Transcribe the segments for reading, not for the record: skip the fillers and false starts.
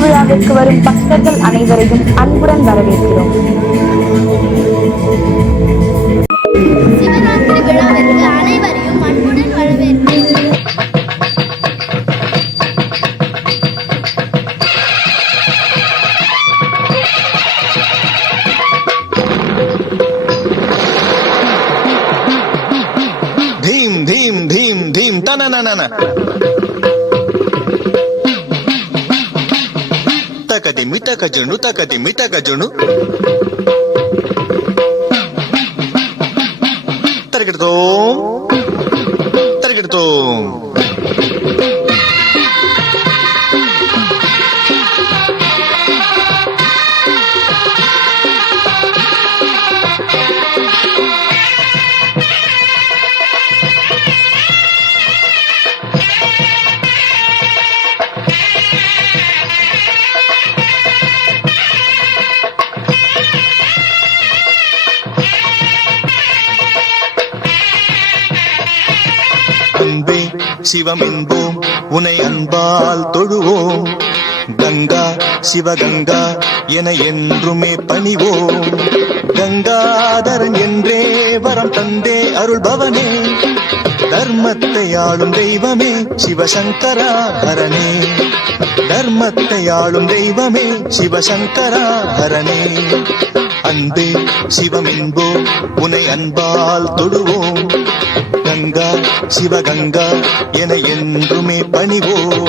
திருவிழாவிற்கு வரும் பக்தர்கள் அனைவரையும் அன்புடன் வரவேற்கிறோம். சிவராத்திரி விழாவிற்கு அனைவரையும் அன்புடன் வரவேற்கிறோம். धीम धीम धीम धीम तनननन तकदि मितकजुनु तकदि मितकजुनु तरगिडतो तरगिडतो அன்பே சிவம் என்போம் உனை அன்பால் தொழுவோம். கங்கா சிவகங்கா என என்றுமே பணிவோம். கங்காதரன் என்றே வரம் தந்தே அருள்பவனே, தர்மத்தை ஆளும் தெய்வமே சிவசங்கரா ஹரனே. தர்மத்தை ஆளும் தெய்வமே சிவசங்கரா ஹரனே. அன்பே சிவம் என்போம் உனை அன்பால் தொழுவோம். கங்கா சிவகங்கா என என்றுமே பணிவோம்.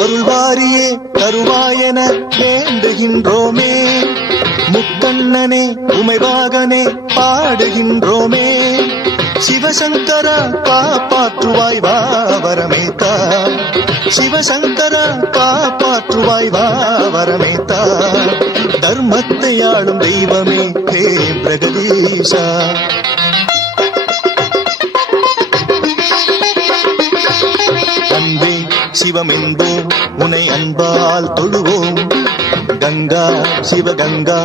அருள்வாரியே தருவாயென வேண்டுகின்றோமே. முக்கண்ணனே உமைவாகனே பாடுகின்றோமே. சிவசங்கரா காப்பாற்றுவாய் வா வரமேத்தா. சிவசங்கரா காப்பாற்றுவாய் வா வரமேத்தா. தர்மத்தை ஆளும் தெய்வமே ஹே பிரகதீஷா. அன்பே சிவம் என்போம் உனை அன்பால் தொழுவோம். கங்கா சிவகங்கா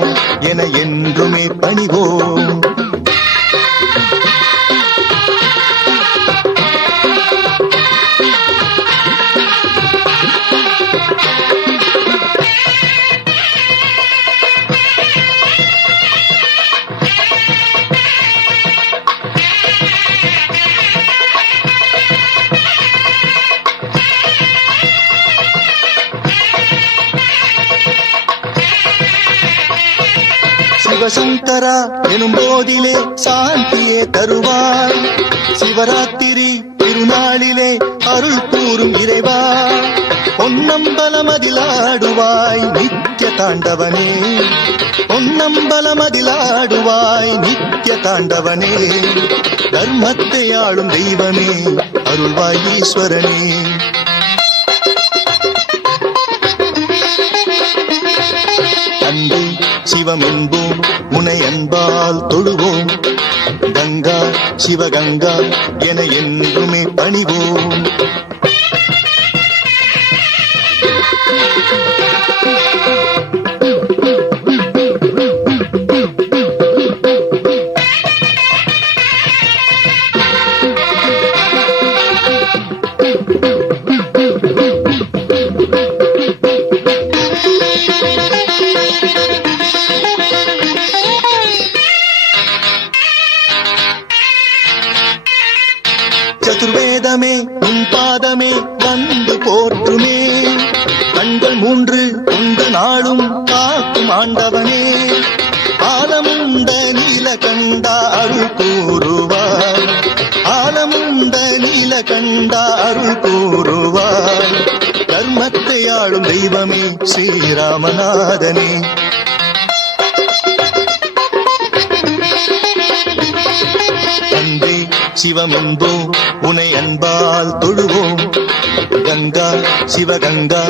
என என்றுமே பணிவோம். சிவசங்கரா எனும் போதிலே சாந்தியே தருவார். சிவராத்திரி திருநாளிலே அருள் கூறும் இறைவா. பொன்னம்பலமதிலாடுவாய் நித்ய தாண்டவனே. பொன்னம்பலமதிலாடுவாய் நித்ய தாண்டவனே. தர்மத்தை ஆளும் தெய்வமே அருள்வாய் ஈஸ்வரனே. அன்பே சிவம் என்போம் உனை அன்பால் தொழுவோம். கங்கா சிவகங்கா என என்றுமே பணிவோம். சதுர்வேதமே உன் பாதமே வந்து போற்றுமே. கண்கள் மூன்று உந்த நாளும் காக்கும் ஆண்டவனே. ஆலமுண்ட நீலகண்டா அருள் கூறுவார். ஆலமுண்ட நீலகண்டா அருள் கூறுவார். தர்மத்தை ஆளும் தெய்வமே ஸ்ரீராமநாதனே. அன்பே சிவம் என்போம் உனை அன்பால் தொழுவோம். கங்கா சிவகங்கா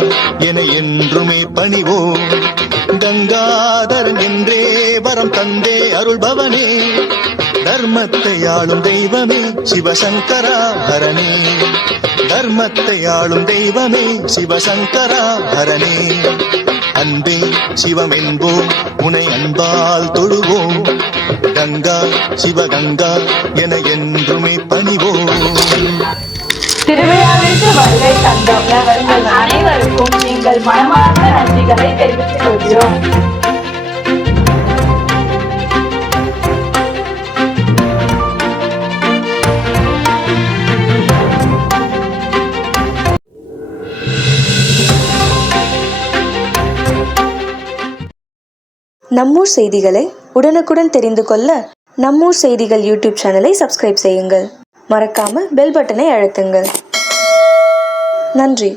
என என்றுமே பணிவோம். கங்கா வரம் தந்தே அருள்பவனே, தர்மத்தை ஆளும் தெய்வமே சிவசங்கரா ஹரணே, தர்மத்தை ஆளும் தெய்வமே சிவசங்கரா ஹரணே. அன்பே சிவம் என்போம், உனை அன்பால் தொழுவோம், கங்கா சிவகங்கா என என்றுமே பணிவோம். திருவிழாவிற்கு வருகை தந்தவர்கள் அனைவருக்கும் எங்கள் மனமார்ந்த நன்றிகளை தெரிவித்துக் கொள்கிறோம். நம்மூர் செய்திகளை உடனுக்குடன் தெரிந்து கொள்ள நம்மூர் செய்திகள் யூடியூப் சேனலை சப்ஸ்கிரைப் செய்யுங்கள். மறக்காம பெல் பட்டனை அழுத்துங்கள். நன்றி.